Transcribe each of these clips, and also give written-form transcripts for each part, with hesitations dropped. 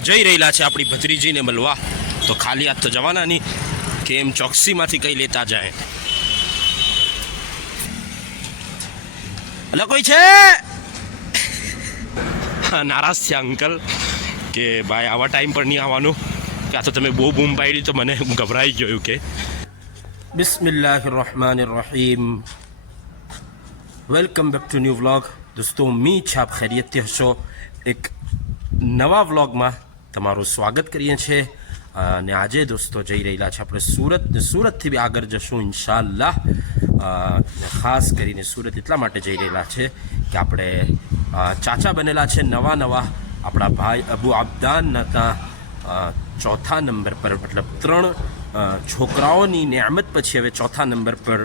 જઈ રહેલા છે આપણી ભત્રીજીને મળવા, તો ખાલી હાથ તો જવાના નહીં કે એમ ચોકસીમાંથી કંઈ લેતા જાય. એટલે કોઈ છે નારાજ છે અંકલ કે ભાઈ આવા ટાઈમ પર નહીં આવવાનું, કે આ તો તમે બહુ બૂમ પાડી તો મને ગભરાઈ ગયો કે. બિસ્મિલ્લાહિર્રહમાનિર્રહીમ. Welcome back to new vlog. દોસ્તો ઉમ્મીદ છે આપ ખૈરિયતથી હશો. એક નવા વ્લોગમાં તમારું સ્વાગત કરીએ છીએ. અને આજે દોસ્તો જઈ રહેલા છે આપણે સુરતથી બી આગળ જશું ઇન્શાઅલ્લાહ. ખાસ કરીને સુરત એટલા માટે જઈ રહેલા છે કે આપણે ચાચા બનેલા છે નવા આપણા ભાઈ અબુ આબદાનના ત્યાં ચોથા નંબર પર, મતલબ 3 છોકરાઓની નિયામત પછી હવે ચોથા નંબર પર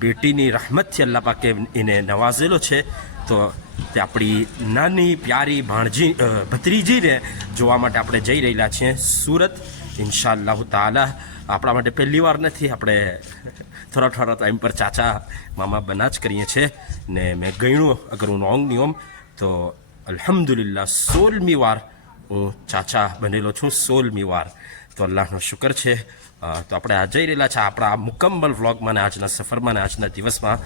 બેટીની રહમતથી અલ્લાહ પાકે એને નવાઝેલો છે. તો તે આપણી નાની પ્યારી ભત્રીજીને જોવા માટે આપણે જઈ રહેલા છીએ સુરત ઇન્શાઅલ્લાહ તાલા. આપણા માટે પહેલી વાર નથી, આપણે થોડા ટાઈમ પર ચાચા મામા બના જ કરીએ છીએ. ને મેં ગણ્યું, અગર હું રોંગ નહીં હોમ તો અલ્હમ્દુલિલ્લાહ 16મી વાર હું ચાચા બનેલો છું. 16મી વાર. તો અલ્લાહનો શુકર છે. તો આપણે આ જઈ રહેલા છે આપણા મુકમ્મલ વ્લોગમાં, આજના સફરમાં, આજના દિવસમાં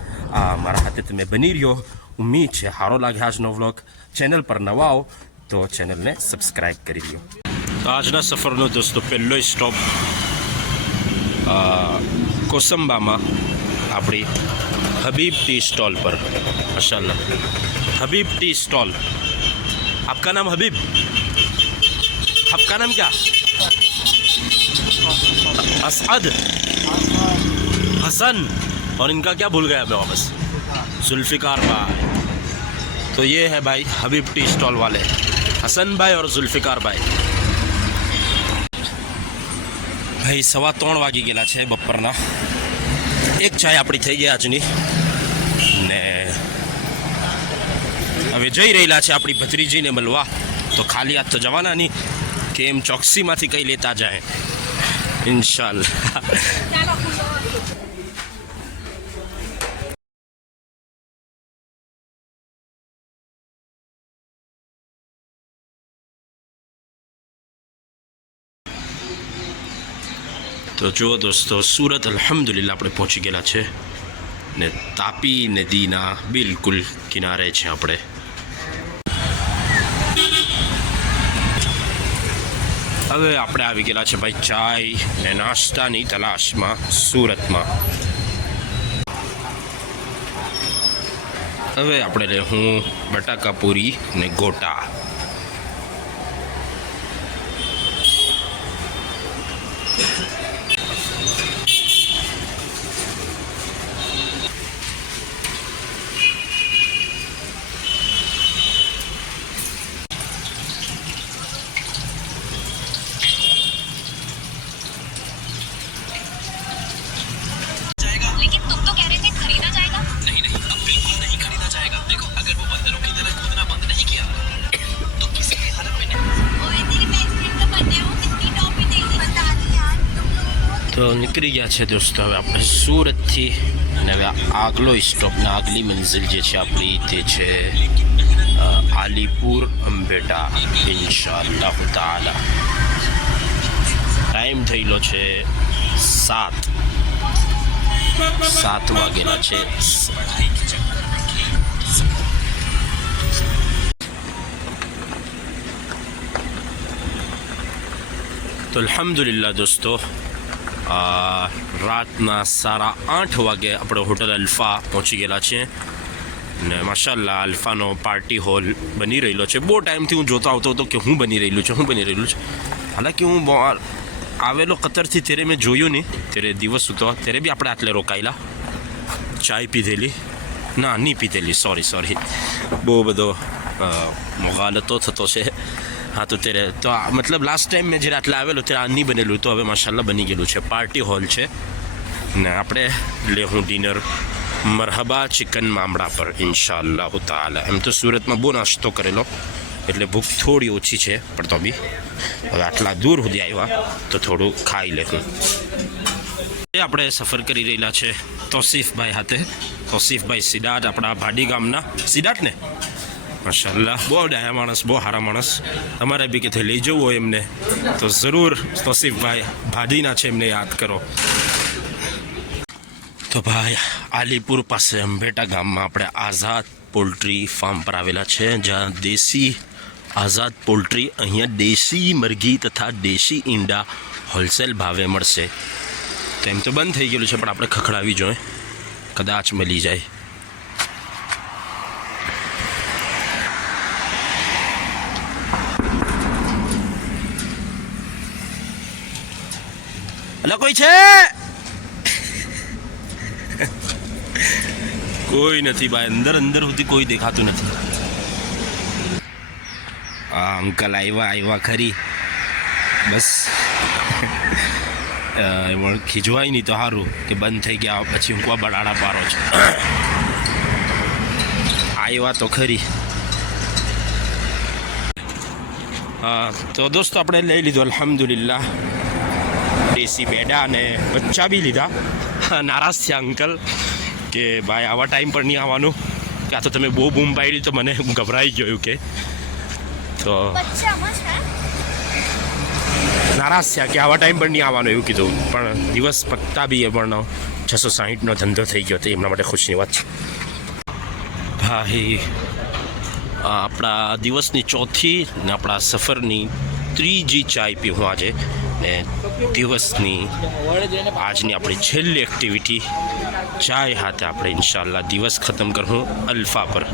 મારા હાથે તમે બની રહ્યો. ઉમ્મીદ છે સારો લાગે આજનો વ્લોગ. ચેનલ પર નવા આવો તો ચેનલને સબસ્ક્રાઈબ કરી લ્યો. તો આજના સફરનો દોસ્તો પહેલો સ્ટોપ કોસંબામાં આપણી હબીબ ટી સ્ટોલ પર. માશાઅલ્લાહ, हबीब टी स्टॉल. आपका नाम हबीब? आपका नाम क्या? असद, हसन, और इनका क्या भूल गया मैं वापस, जुल्फ़िकार भाई. तो ये है भाई हबीब टी स्टॉल वाले, हसन भाई और जुल्फ़िकार भाई. भाई 3:15 વાગી ગયેલા છે બપોરના. એક ચાય આપણી થઈ ગઈ આજની. ને હવે જઈ રહેલા છે આપણી ભત્રીજીને મળવા, તો ખાલી હાથ તો જવાના નહીં કે એમ ચોકસીમાંથી કંઈ લેતા જાય ઇન્શાઅલ્લાહ. તો જુઓ દોસ્તો, સુરત અલ્હમ્દુલિલ્લાહ આપણે પહોંચી ગયેલા છે ને તાપી નદીના બિલકુલ કિનારે છે આપણે. હવે આપણે આવી ગયેલા છે ભાઈ ચાય ને નાસ્તાની તલાશમાં સુરતમાં. હવે આપણે લેવું બટાકા પૂરી ને ગોટા. તો નીકળી ગયા છે દોસ્તો હવે આપણે સુરતથી. અને હવે આગલો સ્ટોપ ને આગલી મંઝિલ જે છે આપણી તે છે આલીપુર અંબેટા ઇન્શાઅલ્લાહ તાલા. ટાઈમ થયેલો છે 7 વાગેલા છે. તો અલ્હમ્દુલિલ્લાહ દોસ્તો, રાતના 8:30 વાગે આપણે હોટલ અલ્ફા પહોંચી ગયેલા છીએ. ને માશાઅલ્લાહ અલ્ફાનો પાર્ટી હોલ બની રહેલો છે. બહુ ટાઈમથી હું જોતો આવતો હતો કે હું બની રહેલું છે. હાલાંકि હું આવેલો કતરથી ત્યારે મેં જોયું નહીં, ત્યારે દિવસ હતો, ત્યારે બી આપણે આટલે રોકાયેલા, ચાય પીધેલી, ના નહીં પીધેલી, સોરી, બહુ બધો મુગાલતો થતો છે. હા, તો ત્યારે તો મતલબ લાસ્ટ ટાઈમ મેં જ્યારે આટલા આવેલો ત્યારે આ નહીં બનેલું, તો હવે માશાઅલ્લાહ બની ગયેલું છે. પાર્ટી હોલ છે ને આપણે લેવું ડિનર મરહબા ચિકન મામડા પર ઇન્શાઅલ્લાહ તાલા. એમ તો સુરતમાં બહુ નાસ્તો કરેલો એટલે ભૂખ થોડી ઓછી છે, પણ તો બી હવે આટલા દૂર સુધી આવ્યા તો થોડું ખાઈ લેવું. આપણે સફર કરી રહેલા છે તોસીફભાઈ હાથે. તોસીફભાઈ સિડાટ, આપણા ભાડી ગામના સિડાટ ને માશાલ્લાહ બહુ ડાયા માણસ, બહુ સારા માણસ. તમારે બી કે લઈ જવું હોય એમને તો જરૂર તોસીફભાઈ ભાદીના છે, એમને યાદ કરો. તો ભાઈ આલીપુર પાસે અંભેટા ગામમાં આપણે આઝાદ પોલ્ટ્રી ફાર્મ પર આવેલા છે, જ્યાં દેશી આઝાદ પોલ્ટ્રી, અહીંયા દેશી મરઘી તથા દેશી ઈંડા હોલસેલ ભાવે મળશે. તો એમ તો બંધ થઈ ગયેલું છે, પણ આપણે ખખડાવી જોઈએ, કદાચ મળી જાય. અલા કોઈ છે? કોઈ નથી ભાઈ, અંદર સુધી કોઈ દેખાતું નથી. આ અંકલ આવ્યા ખરી, બસ એમાં ખીજવાય નહીં તો સારું કે બંધ થઈ ગયા પછી હું કોઈ બડાડા પારો છું. આવ્યા તો ખરી. હા તો દોસ્તો આપણે લઈ લીધું અલ્હમ્દુલિલ્લાહ દેશી બેડા અને બચ્ચા બી લીધા. નારાજ થયા અંકલ કે ભાઈ આવા ટાઈમ પર નહીં આવવાનું, ક્યાં તો તમે બહુ બૂમ પાડી તો મને ગભરાઈ ગયો કે. તો નારાજ થયા કે આવા ટાઈમ પર નહીં આવવાનું એવું કીધું, પણ દિવસ પત્તા બી એ પણ 660નો ધંધો થઈ ગયો તો એમના માટે ખુશીની વાત છે. ભાઈ આપણા દિવસની ચોથી ને આપણા સફરની ત્રીજી ચાય પીવું આજે, ને દિવસની આજની આપણી છેલ્લી એક્ટિવિટી ચાય હાથે આપણે ઇન્શાલ્લાહ દિવસ ખતમ કરવું અલ્ફા પર.